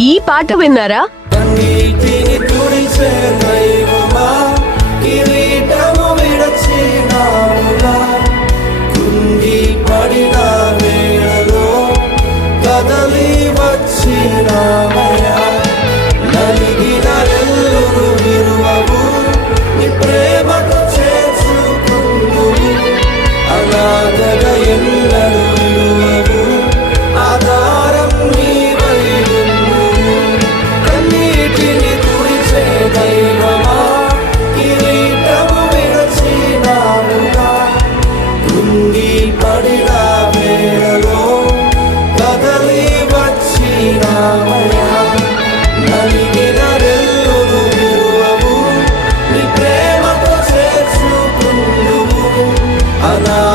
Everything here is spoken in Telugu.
ఈ పాట విన్నారా? ప్రేమ చేర్చుకుందు అనాథగా ఎన్నో Ana